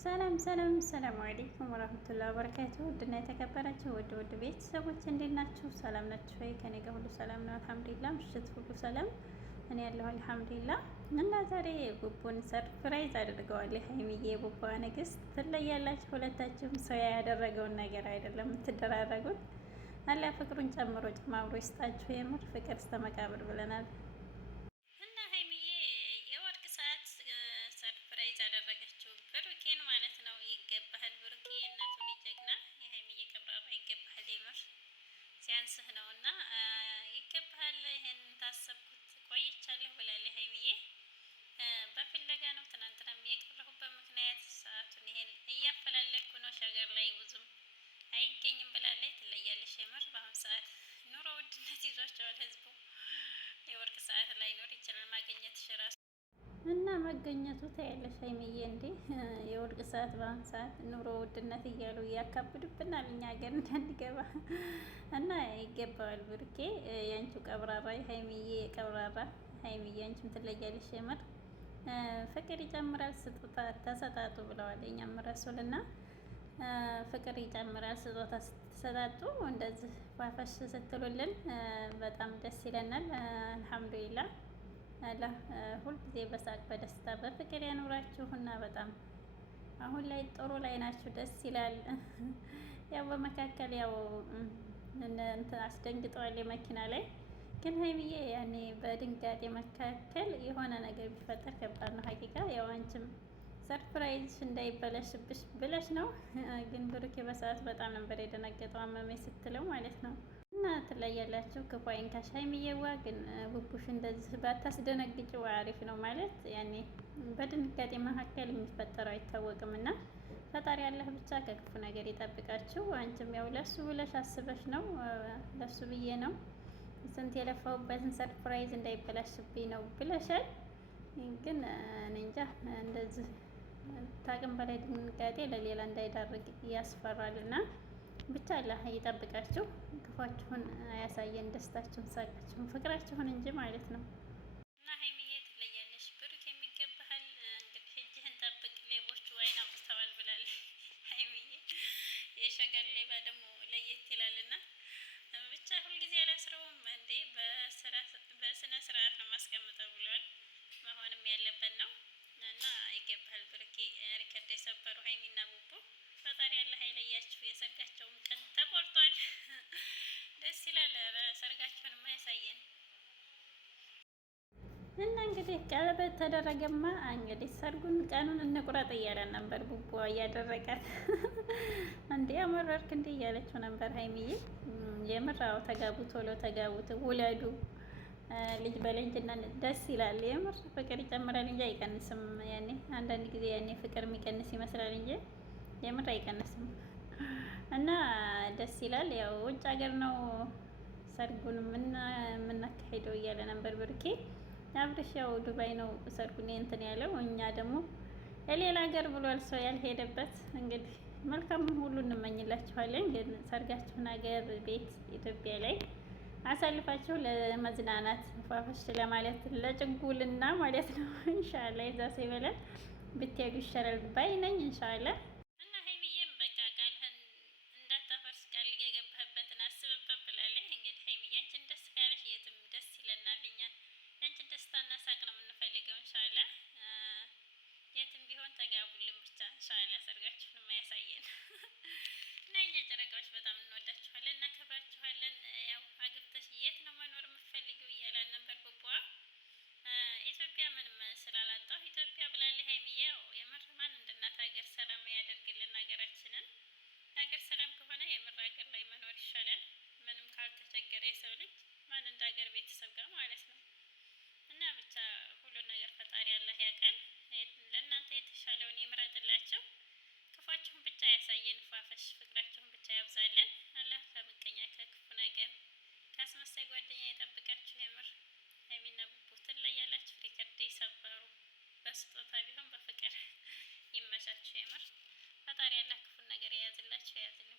ሰላም አለይኩም ወራህመቱላሂ ወበረካቱ። ውድና የተከበራችሁ ውድ ቤተሰቦች እንዴት ናችሁ? ሰላም ናችሁ ወይ? ከኔ ጋር ሁሉ ሰላም ነው አልሐምዱሊላህ። ምሽት ሁሉ ሰላም እኔ ያለሁ አልሐምዱሊላህ። እና ዛሬ ቡቡን ሰርፕራይዝ አድርገዋለሁ። ሀይሚዬ ቡቡዋ ንግስት ትለያላችሁ። ሁለታችሁም ሰው ያደረገውን ነገር አይደለም የምትደራረጉት። አላህ ፍቅሩን ጨምሮ ጨማምሮ ይስጣችሁ። የምር ፍቅር እስከ መቃብር ብለናል። ሰርፕራይዝ አደረገችው ብሩኬን ማለት ነው። ይገባሃል ብሩኬ፣ የእናቱ ልጅ ጀግና፣ የሀይሚዬ ቀብራራ ይገባሃል። የምር ሲያንስህ ነው እና ይገባሃል። ይሄን ታሰብኩት ቆይቻለሁ ብላለች ሀይሚዬ። በፍለጋ ነው ትናንትናም የቀረሁበት ምክንያት ሰዓቱን ይሄን እያፈላለኩ ነው። ሸገር ላይ ብዙም አይገኝም ብላለች። ትለያለሽ የምር በአሁኑ ሰዓት ኑሮ ውድነት ይዟቸዋል ህዝቡ። የወርቅ ሰዓት ላይኖር ይችላል ማግኘትሽ እራሱ እና መገኘቱ ታያለሽ ሀይሚዬ። እንዴ የወርቅ ሰዓት በአሁኑ ሰዓት ኑሮ ውድነት እያሉ እያካብዱብናል እኛ ሀገር እንዳንገባ እና ይገባዋል ብሩኬ። የአንቺ ቀብራራ ሀይሚዬ ቀብራራ ሀይሚዬ፣ አንቺም ትለያለሽ የምር። ፍቅር ይጨምራል ስጦታ ተሰጣጡ ብለዋል የእኛም ረሱልና ፍቅር ይጨምራል ስጦታ ስትሰጣጡ እንደዚህ ፋፈሽ ስትሉልን በጣም ደስ ይለናል። አልሐምዱሊላህ አላህ ሁልጊዜ በሳቅ በደስታ በፍቅር ያኖራችሁና በጣም አሁን ላይ ጥሩ ላይ ናችሁ፣ ደስ ይላል። ያው በመካከል ያው እንትን አስደንግጠዋል የመኪና ላይ ግን ሀይሚዬ ያኔ በድንጋጤ መካከል የሆነ ነገር ቢፈጠር ከባድ ነው ሀቂቃ። ያው አንቺም ሰርፕራይዝ እንዳይበለሽብሽ ብለሽ ነው። ግን ብሩኬ በሰዓት በጣም ነበር የደነገጠው አመመኝ ስትለው ማለት ነው። እና ትለያላችሁ። ክፉ አይንካሽ ሀይሚዬዋ። ግን ቡቡሽ እንደዚህ ባታስደነግጭው አሪፍ ነው ማለት ያኔ በድንጋጤ መካከል የሚፈጠረው አይታወቅም። እና ፈጣሪ ያለህ ብቻ ከክፉ ነገር ይጠብቃችሁ። አንቺም ያው ለሱ ብለሽ አስበሽ ነው ለሱ ብዬ ነው ስንት የለፋሁበትን ሰርፕራይዝ እንዳይበላሽብኝ ነው ብለሻል። ግን እኔ እንጃ እንደዚህ ታቅም በላይ ድንጋጤ ለሌላ እንዳይዳርግ ያስፈራልና ብቻ አላህ ይጠብቃችሁ፣ ክፏችሁን አያሳየን፣ ደስታችሁን፣ ሳቃችሁን፣ ፍቅራችሁን እንጂ ማለት ነው። እና ሀይሚዬ ትለያለሽ፣ ብሩክ የሚገባሃል። እንግዲህ እጅህን ጠብቅ፣ ሌቦቹ አይን አውጥተዋል ብላል ሀይሚዬ። የሸገር ሌባ ደግሞ ለየት ይላልና ብቻ ሁልጊዜ አላስረውም እንዴ በስነ ስርዓት ነው ማስቀምጠው ብለዋል። መሆንም ያለበት ነው እና ይገባሃል ብሩኬ። ሪከርድ የሰበሩ ሀይሚና ቡቡ ፈጣሪ ያለ ኃይለያችሁ። የሰርጋቸውም ቀን ተቆርጧል። ደስ ይላል። ሰርጋቸውንማ ያሳየን እና እንግዲህ ቀለበት ተደረገማ እንግዲህ ሰርጉን ቀኑን እንቁረጥ እያለን ነበር። ቡቡ እያደረጋት እንዴ አመረርክ እንዴ እያለችው ነበር ሀይሚዬ። የምራው ተጋቡ፣ ቶሎ ተጋቡት፣ ውለዱ ልጅ በልጅና ደስ ይላል። የምር ፍቅር ይጨምራል እንጂ አይቀንስም። ያኔ አንዳንድ ጊዜ ያኔ ፍቅር የሚቀንስ ይመስላል እንጂ የምር አይቀንስም። እና ደስ ይላል። ያው ውጭ ሀገር ነው ሰርጉን የምናካሄደው እያለ ነበር ብሩኬ። አብርሽ ያው ዱባይ ነው ሰርጉን እንትን ያለው፣ እኛ ደግሞ ለሌላ ሀገር ብሏል ሰው ያልሄደበት። እንግዲህ መልካሙን ሁሉ እንመኝላችኋለን። ግን ሰርጋችሁን ሀገር ቤት ኢትዮጵያ ላይ አሳልፋችሁ ለመዝናናት ፏፈሽ ለማለት ለጭንጉልና ማለት ነው። ኢንሻአላህ የዛ ሰው ይበላል ብትሄዱ ይሻላል ባይ ነኝ ኢንሻአላህ። እና ሀይሚዬም በቃ ቃልህን እንዳታፈርስ ቃል የገባህበትን አስብበት ብላለች። እንግዲህ ሀይሚዬ አንቺን ደስ ካለሽ የትም ደስ ይለናል። እኛ ያንቺን ደስታና ሳቅ ነው የምንፈልገው ኢንሻአላህ። የትም ቢሆን ተጋቡልን ብቻ ኢንሻአላህ። ሰርጋችሁንም ያሳየን። እና እኛ ጨረቃዎች በጣም እንወዳችኋለን፣ እናከብራችኋለን። ያው አግብተሽ የት ነው መኖር የምትፈልጊው እያላን ነበር ቡቡዋ። ኢትዮጵያ ምንም ስላላጣሁ ኢትዮጵያ ብላለች ሀይሚዬ። ያው የምር ማን እንደ እናት ሀገር ሰላም ያደርግልን ሀገራችንን። ሀገር ሰላም ከሆነ የምር ሀገር ላይ መኖር ይሻላል። ምንም ካልተቸገረ የሰው ልጅ ማን እንደ ሀገር ቤተሰብ ጋር ማለት ነው። እና ብቻ ሁሉን ነገር ፈጣሪ አላህ ያውቃል። ለእናንተ የተሻለውን ይምረጥላቸው። ክፋችሁን ብቻ ያሳየን፣ ፋፈሽ ፍቅራችሁን ብቻ ያብዛልን። አላህ ከምቀኛ ከክፉ ነገር ከአስመሳይ ጓደኛ የጠብቃችሁ። የምር ሀይሚና ቡቡ ትለያላችሁ። ሪከርድ የሰበሩ በስጦታ ቢሆን በፍቅር ይመቻችሁ። የምር ፈጣሪ ያላህ ክፉን ነገር የያዝላችሁ የያዝልን።